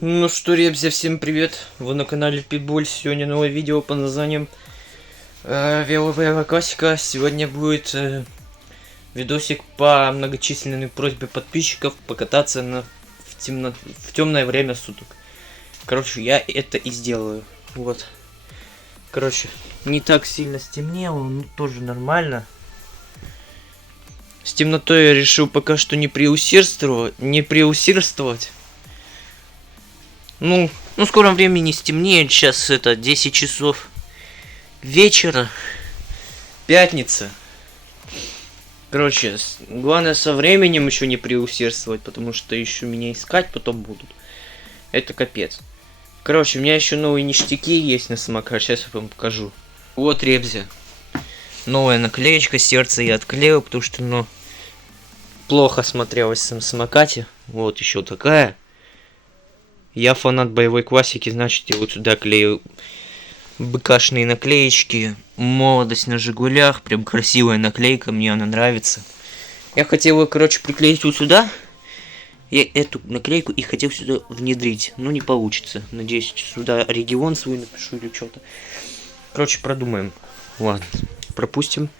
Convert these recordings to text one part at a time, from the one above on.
Ну что, ребзя, всем привет! Вы на канале Питбуль. Сегодня новое видео под названием Веловая классика. Сегодня будет видосик по многочисленной просьбе подписчиков покататься в темное время суток. Короче, я это и сделаю. Вот. Короче, не так сильно стемнело, но тоже нормально. С темнотой я решил пока что не преусердствовать. Ну, в скором времени стемнеет. Сейчас это 10 часов вечера. Пятница. Короче, главное со временем еще не преусердствовать, потому что еще меня искать потом будут. Это капец. Короче, у меня еще новые ништяки есть на самокате. Сейчас я вам покажу. Вот, ребзя. Новая наклеечка. Сердце я отклеил, потому что, ну, плохо смотрелось на самокате. Вот еще такая. Я фанат боевой классики, значит, я вот сюда клею быкашные наклеечки. Молодость на Жигулях. Прям красивая наклейка, мне она нравится. Я хотел ее, короче, приклеить вот сюда. Я эту наклейку и хотел сюда внедрить. Но не получится. Надеюсь, сюда регион свой напишу или что-то. Короче, продумаем. Ладно, пропустим.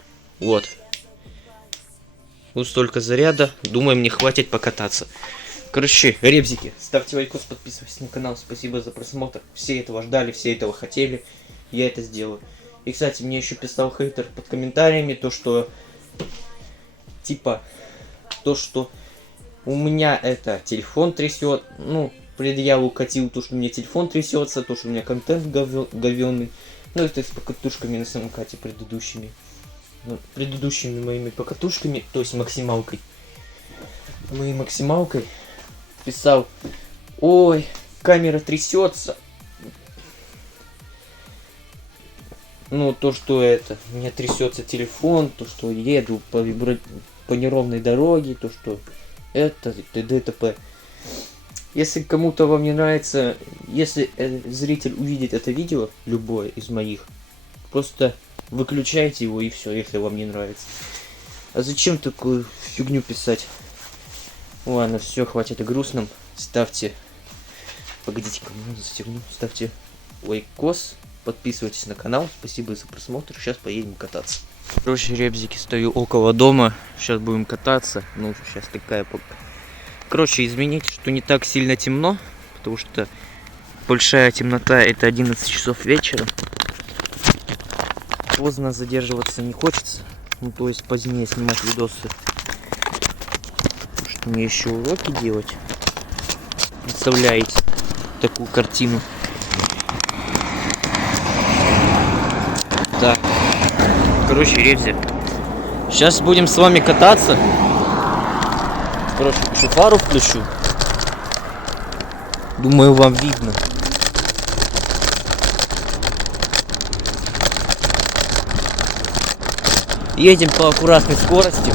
Вот. Вот столько заряда. Думаю, мне хватит покататься. Короче, ребзики, ставьте лайкос, подписывайтесь на канал. Спасибо за просмотр. Все этого ждали, все этого хотели. Я это сделаю. И, кстати, мне еще писал хейтер под комментариями, то что у меня это телефон трясет. Ну, предъяву катил, то что у меня телефон трясется, то что у меня контент говёный. Ну, это с покатушками на самокате предыдущими. Ну, предыдущими моими покатушками, то есть максималкой. Моей максималкой писал: ой, камера трясется. Ну, то, что это, у меня трясется телефон, то, что еду по неровной дороге, то, что это, т.д. т.п. Если кому-то вам не нравится, если зритель увидит это видео, любое из моих, просто выключайте его и все, если вам не нравится. А зачем такую фигню писать? Ладно, все, хватит о грустном. Ставьте... Погодите, кому застегну. Ставьте лайкос, подписывайтесь на канал. Спасибо за просмотр. Сейчас поедем кататься. Короче, ребзики, стою около дома. Сейчас будем кататься. Ну, сейчас такая... Короче, извините, что не так сильно темно, потому что большая темнота — это 11 часов вечера. Поздно задерживаться не хочется. Ну, то есть позднее снимать видосы. Мне еще уроки делать. Представляете такую картину? Так. Короче, ребзя, сейчас будем с вами кататься. Короче, еще фару включу. Думаю, вам видно. Едем по аккуратной скорости.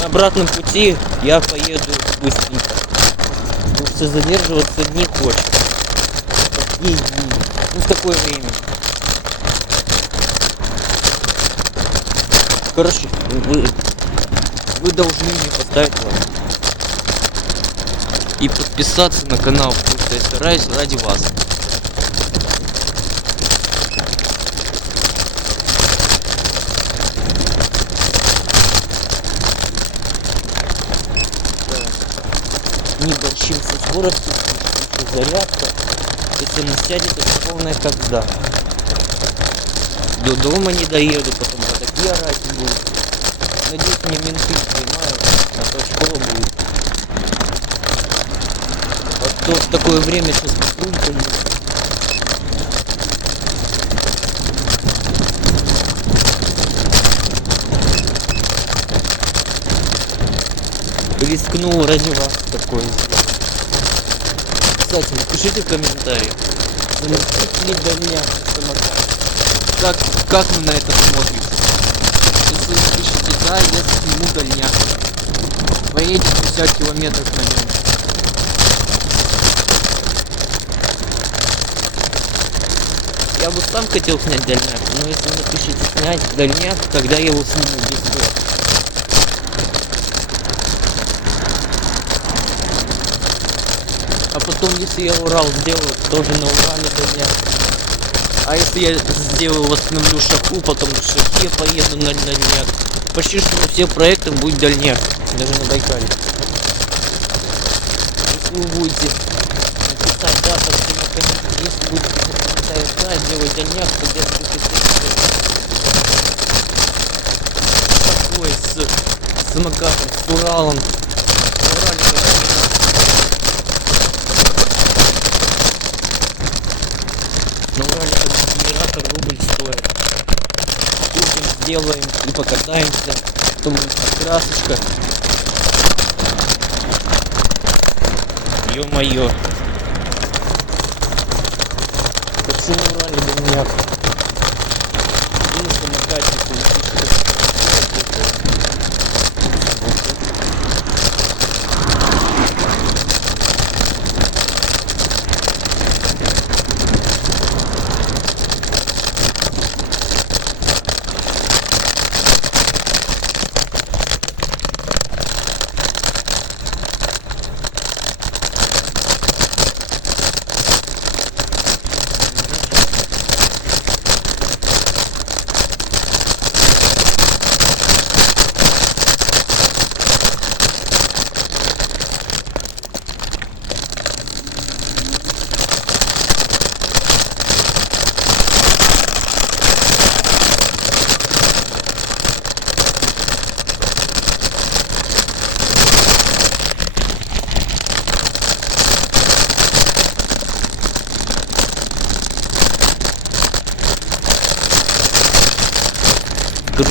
На обратном пути я поеду быстренько. Потому что задерживаться не хочется. Какие дни? Ну, в такое время. Короче, вы должны мне поставить лайк. И подписаться на канал, потому что я стараюсь ради вас. Не борщим со скоростью, зарядка. Если не сядет, это полная когда. До дома не доеду, потом родаки орать не будут. Надеюсь, мне менты поймают, а то школа будет. А то в такое время сейчас патруль поедет. Рискнул ради вас такое сделать. Кстати, напишите в комментариях, заместить ли дальняк самокат. Как вы на это смотрите? Если вы напишите да, я сниму дальняк. Поедете 50 километров на нем. Я бы сам хотел снять дальняк, но если вы напишите снять дальняк, тогда я его сниму без потом, если я Урал сделаю, тоже на Урале дальняк. А если я сделаю, восстановлю шаху, потом на шахе поеду на дальняк. Почти что на всех проектах будет дальняк, даже на Байкале. Если вы будете писать, да, по всем механизмам, если будете писать комментарий, да, делать дальняк, то где-то такой с самокатом, с Уралом. На Урале на Урале генератор рубль стоит. Купим, сделаем и покатаемся. Потом красочка. Ё-моё. По всему Урале дальняк. И на самокате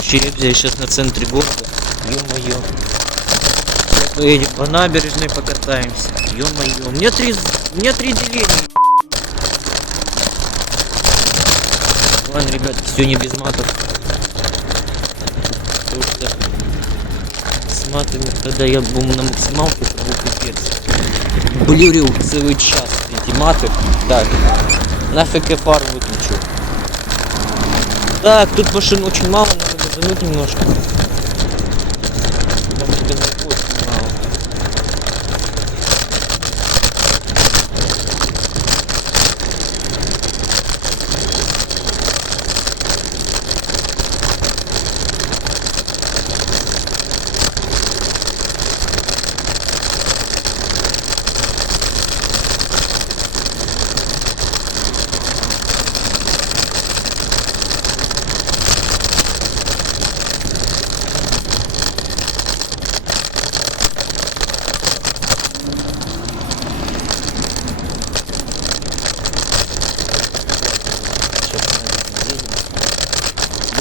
короче, я сейчас на центре города. Ё-моё. Поедем по набережной, покатаемся. Ё-моё. У меня три деления. Ладно, ребят, все не без матов. Потому что с матами, когда я был на максималке, это был пипец. Блюрил целый час эти маты. Так, нафиг я фару выключу. Так, тут машин очень мало, надо газануть немножко. Там очень мало.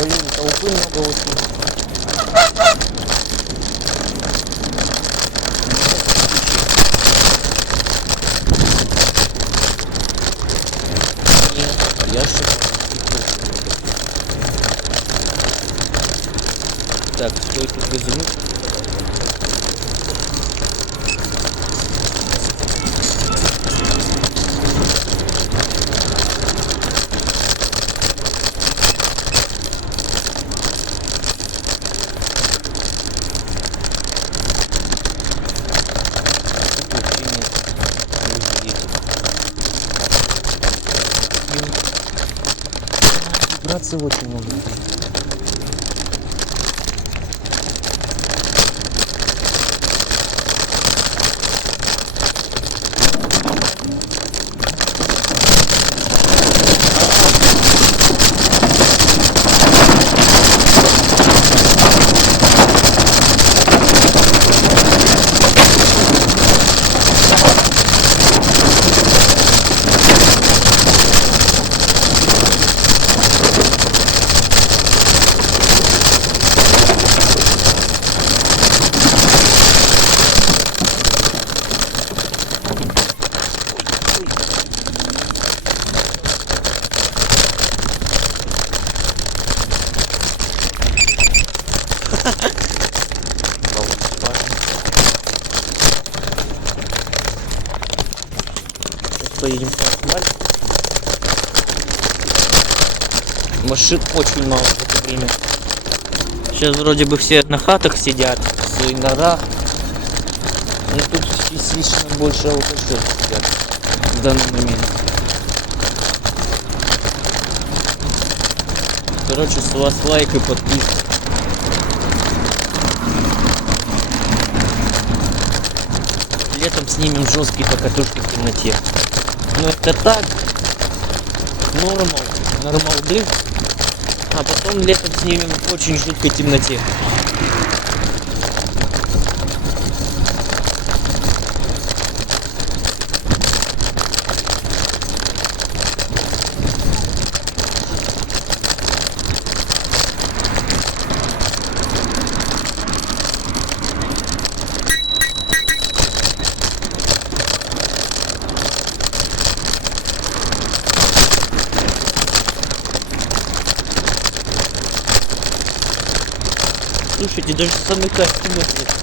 Блин, толпы много очень. Я так, стоит тут газануть. Вибрации очень много. Поедем по асфальту. Машин очень мало в это время. Сейчас вроде бы все на хатах сидят, в своих норах. Но тут слишком больше алкашей сидят. в данный момент. Короче, с вас лайк и подписка. Летом снимем жесткие покатушки в темноте. Но это так, нормал дрифт. А потом летом снимем в очень жуткой темноте. Слушайте, даже самый костюм нет.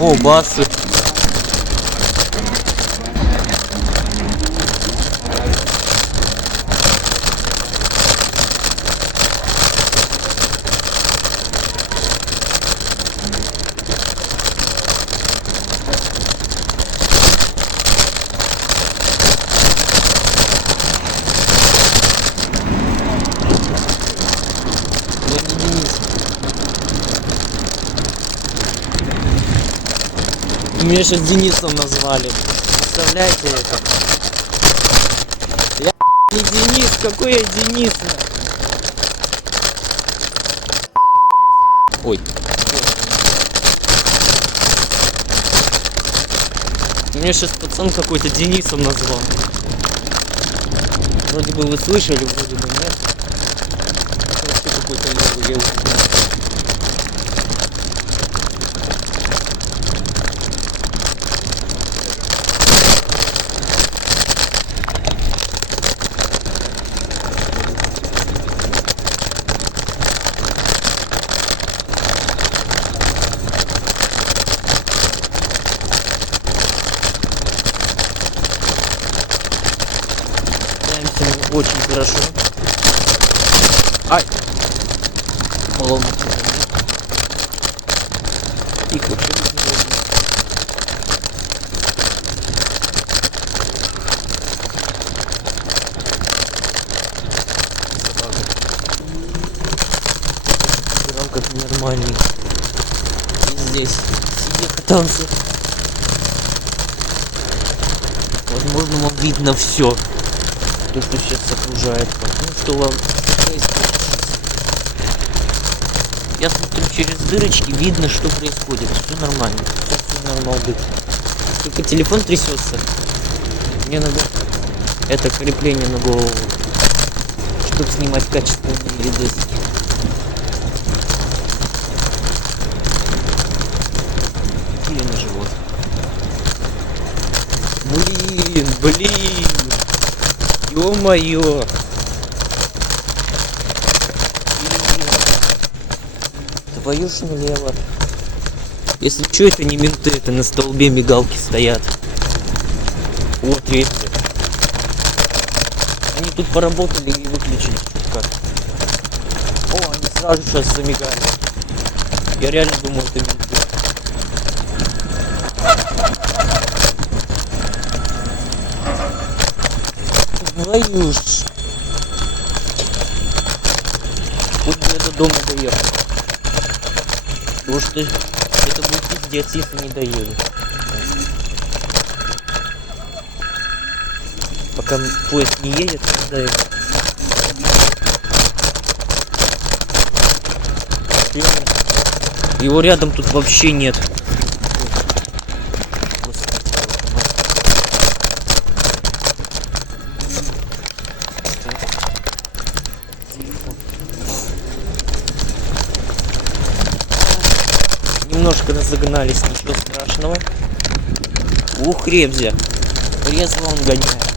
О, басы. Меня сейчас Денисом назвали. Представляете это? Я не Денис, какой я Денис? Ой. Меня сейчас пацан какой-то Денисом назвал. Вроде бы вы слышали, вроде бы нет. Вообще какой-то новый, я уже не знаю. Очень хорошо. Ай! Малому. Тихо, вообще не видно. Собирал как нормальный. И здесь сидя катался. Возможно, вам видно все. То, что сейчас окружает, ну, что вам происходит. Я смотрю через дырочки, видно, что происходит. Все нормально. Все нормально быть. Только телефон трясется. Мне надо это крепление на голову, чтобы снимать качественные видосики. Или на живот. Блин. Ё-моё! Твою ж налево. Если что, это не менты, это на столбе мигалки стоят. Вот, видите. Они тут поработали и выключили чуть-как. О, они сразу сейчас замигали. Я реально думал, это менты. Твою ж. Хоть бы я до дома доехал. Потому что это будет пиздец, если не доеду. Пока поезд не едет, не доеду. Его рядом тут вообще нет. немножко разогнались, ничего страшного. Ух, Ребзя. Резво он гоняет.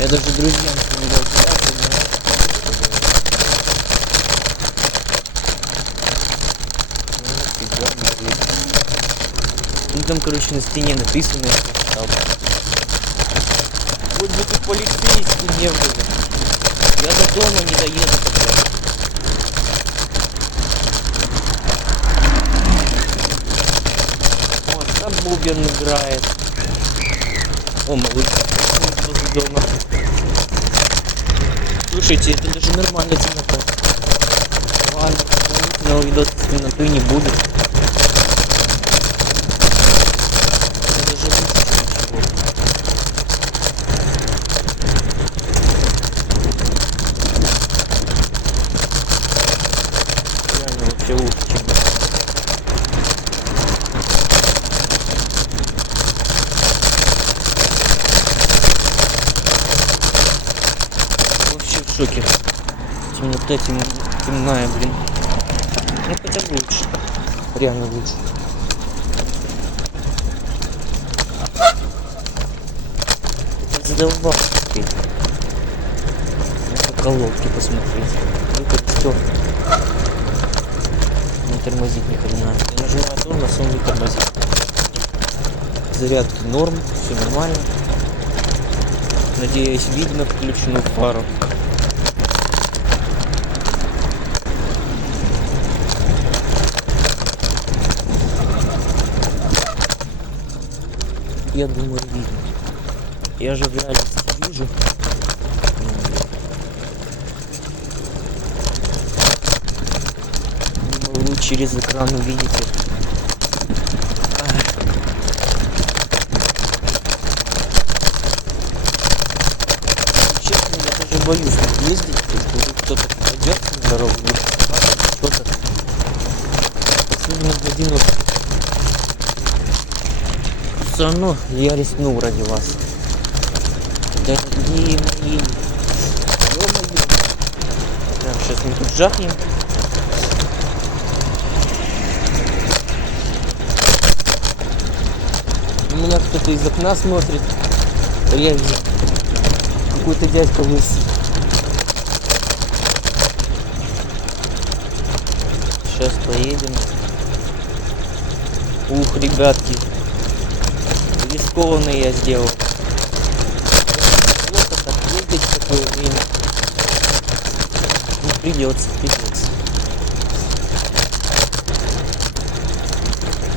Я даже друзьям не дал кидаться, ну там, короче, на стене написано, если читал. Вот бы тут полицейский не было. Я до дома не доеду пока. Вот, там бубен играет. О, малыш, возле дома. Слушайте, это даже нормально темнота. Ладно, дополнительного видоса с темноты не будет. Это даже лучше, чем ничего. Реально вообще лучше, чем вообще в шоке. Темнота темная, блин. Ну хотя бы лучше. Реально лучше. Задолбал теперь. Надо колодки посмотреть. Ну-ка, не тормозит ни хрена. Я нажимаю тормоз, он не тормозит. Зарядки норм, все нормально. Надеюсь, видно включенную фару. Я думаю, видно. Я же в реальности вижу. Думаю, вы через экран увидите. Честно, я даже боюсь ездить, потому что вдруг кто-то пойдет на дорогу, что-то. Особенно в одиночку. Все равно я рискнул ради вас. Дорогие мои. Ё-моё. Так, сейчас мы тут жахнем. У меня кто-то из окна смотрит. Я вижу. Какой-то дядька лысый. Сейчас поедем. Ух, ребятки. Рискованно я сделал. Плохо так ездить в такое время. Ну, придется.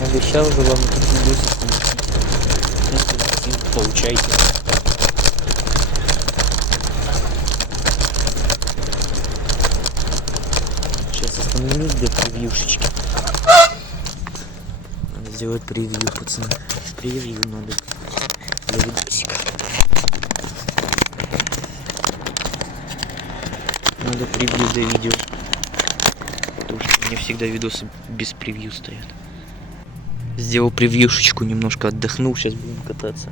Обещал же вам этот видосик. Получайте. Сейчас остановлюсь для превьюшечки. Надо сделать превью, пацаны. Превью надо для видосика. Надо превью для видео. Потому что у меня всегда видосы без превью стоят. Сделал превьюшечку, немножко отдохнул, сейчас будем кататься.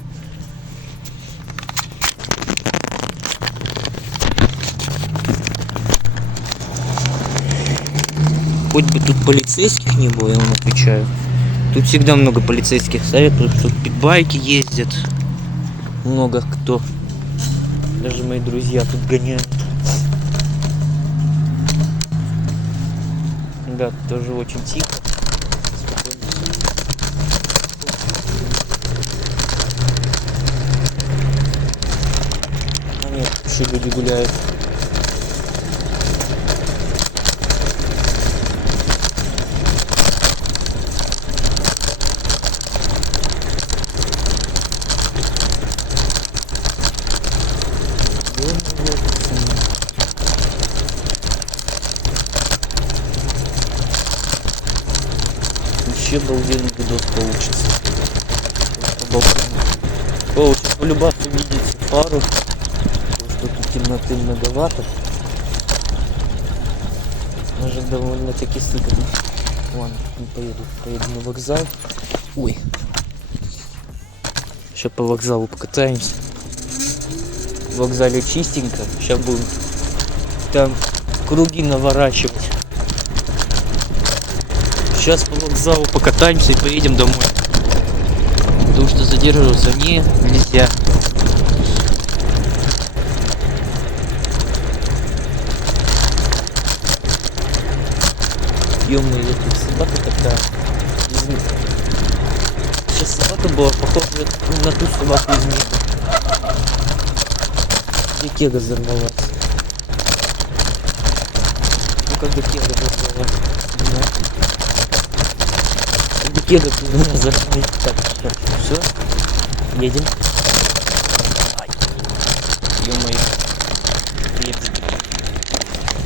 Хоть бы тут полицейских не было, я вам отвечаю. Тут всегда много полицейских стоят, потому что тут питбайки ездят. Много кто. Даже мои друзья тут гоняют. Да, тоже очень тихо. А нет, еще люди гуляют. Вообще обалденный видос получится. О, сейчас по-любому видите фару. Потому что тут темноты многовато. Даже довольно-таки сыграно. Ладно, не поеду. Поеду на вокзал. Ой. Сейчас по вокзалу покатаемся. В вокзале чистенько. Сейчас будем там круги наворачивать. Сейчас по вокзалу покатаемся и поедем домой. Потому что задерживаться нельзя. Ё-моё, тут собака такая. Сейчас собака была похожа на ту собаку из мира. Где кега взорвалась? Ну когда кега взорвалась? Когда кега взорвалась? Так, все. Едем. Ё-моё. Едем.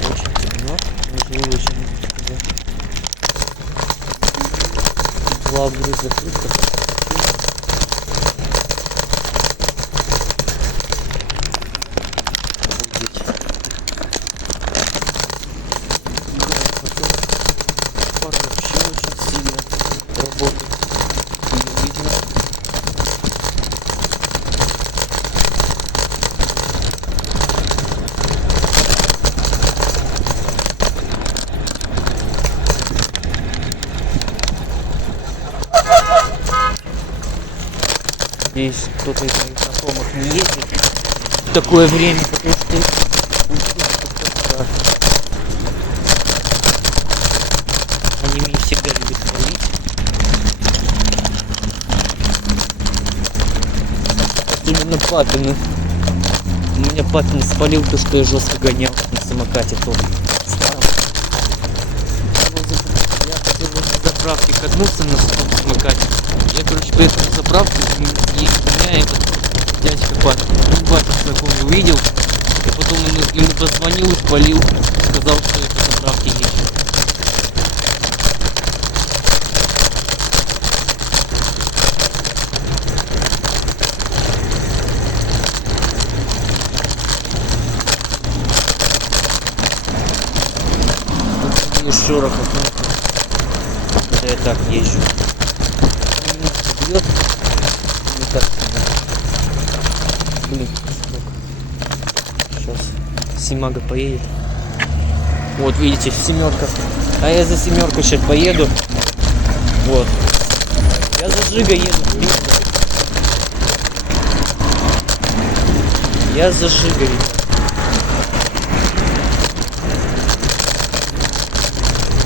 Очень темно. Внизу очень темно. Два обгрыза фруктов. Пар вообще очень сильно работает. Не видно. Надеюсь, кто-то из моих знакомых не ездит в такое время, потому что они меня всегда любят хвалить. Именно папины. У меня папин спалил то, что я жестко гонял на самокате том старом. Я хотел возле заправки катнуться на самокате. Я, короче, приехал на заправку, и меня этот дядька папа знакомый увидел, и потом ему позвонил и спалил, сказал, что я по заправке езжу. Шорохов, когда я так езжу. Бьет. Не так. Блин, сейчас Симага поедет. Вот видите, семерка. А я за семеркой сейчас поеду. Вот. Я за Жигой еду. Я за Жигой.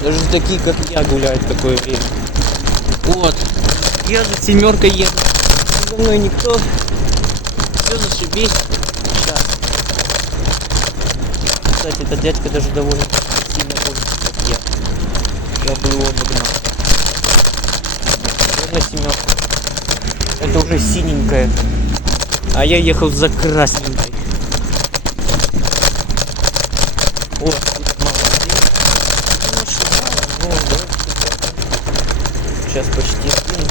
Даже такие, как я, гуляют в такое время. Вот. Я за семеркой еду. За мной никто. Все зашибись. Сейчас. Кстати, этот дядька даже довольно сильно помнит, как я. Я бы его обогнал. Это семерка. Это уже синенькая. А я ехал за красненькой. О, тут мало людей. Сейчас почти скину.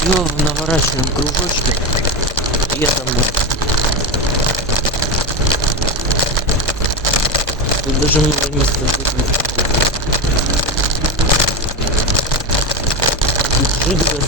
Все в наворачиваем кружочки. Я там тут даже много места будет. Тут Жига.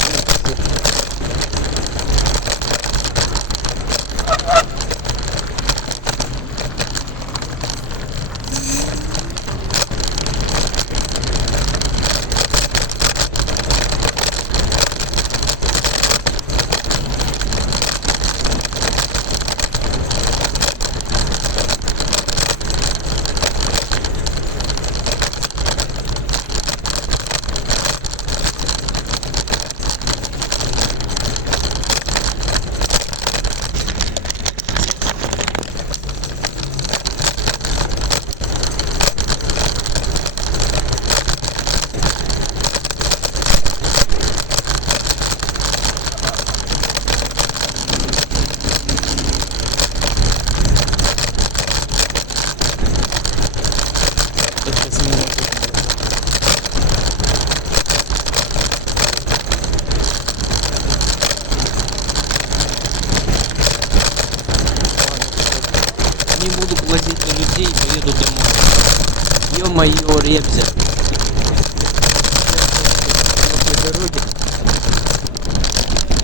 Не буду глазеть на людей. друзей и поеду домой. Ё-моё, Ребзя. Дороги.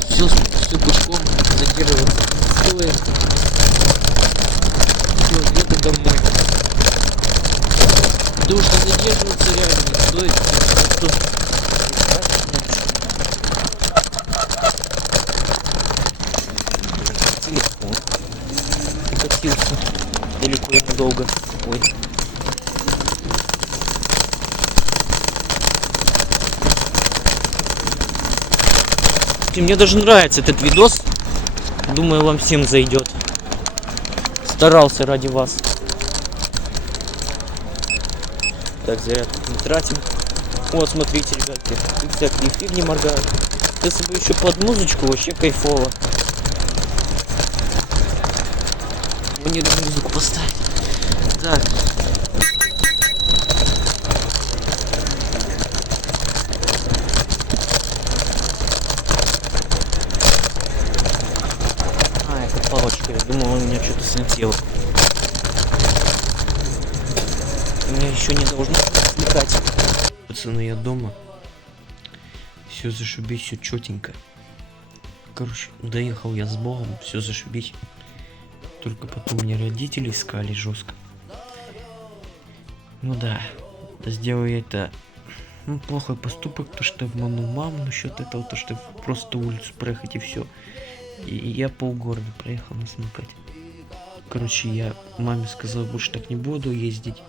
Все пушком задерживаться не стоит. Все, еду домой. Потому что задерживаться реально не стоит. Телефон. Прикатился далеко и надолго. Ой. Мне даже нравится этот видос. Думаю, вам всем зайдет. Старался ради вас. Так, зарядку не тратим. Вот, смотрите, ребятки. Тут всякие фигни моргают. Если бы еще под музычку, вообще кайфово. Мне даже музыку поставить. Так. Палочка, я думал, у меня что-то слетело. У меня еще не должно слетать. Пацаны, я дома. Все зашибись, все четенько. Короче, доехал я с Богом, все зашибись. Только потом меня родители искали жестко. Ну да, сделаю я это. Ну, плохой поступок, то что обманул маму насчет этого, то что просто улицу проехать и все. И я полгорода проехал на самокате. Короче, я маме сказал, больше так не буду ездить.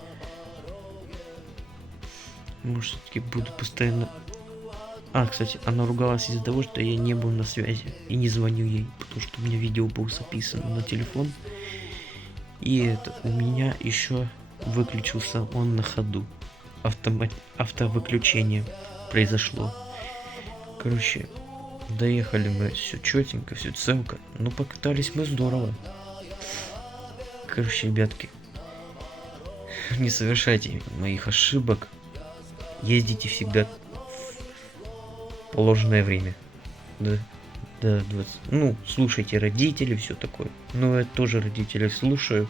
Может, все-таки буду постоянно... А, кстати, она ругалась из-за того, что я не был на связи и не звоню ей, потому что у меня видео было записано на телефон. И это, у меня еще выключился он на ходу. Автовыключение произошло. Короче... Доехали мы, все четенько, все целко. Ну, покатались мы здорово. Короче, ребятки, не совершайте моих ошибок. Ездите всегда в положенное время. Да, 20. Ну, слушайте родителей, все такое. Ну, я тоже родителей слушаю.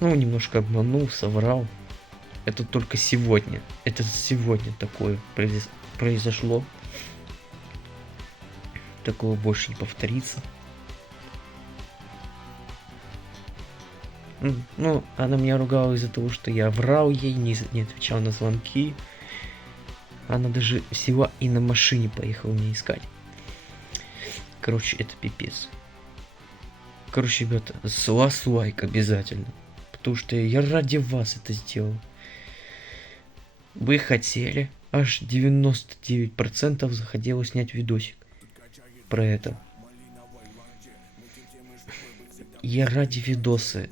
Ну, немножко обманул, соврал. Это только сегодня. Это сегодня такое произошло. Такого больше не повторится. Ну, она меня ругала из-за того, что я врал ей, не отвечал на звонки. Она даже села и на машине поехала меня искать. Короче, это пипец. Короче, ребята, с вас лайк обязательно. Потому что я ради вас это сделал. Вы хотели, аж 99% захотело снять видосик про это. Я ради видоса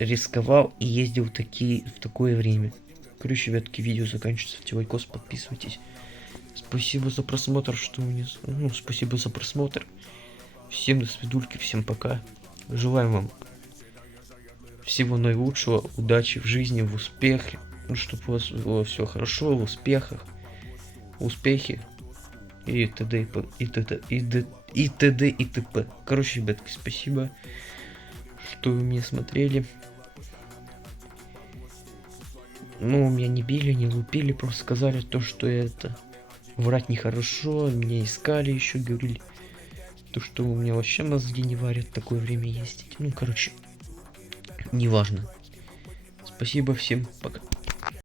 рисковал и ездил в такое время. Короче, ребятки, видео заканчивается. В лайкос, подписывайтесь. Спасибо за просмотр, что у меня... Ну, спасибо за просмотр. Всем до свидульки, всем пока. Желаем вам всего наилучшего, удачи в жизни, в успехе. Ну, чтобы у вас было все хорошо, в успехах, успехи. И т.д. и т.д. и т.п. Короче, ребятки, спасибо, что вы меня смотрели. Ну, меня не били, не лупили, просто сказали то, что это врать нехорошо, меня искали еще, говорили, то, что у меня вообще мозги не варят такое время ездить. Ну, короче, неважно. Спасибо всем, пока.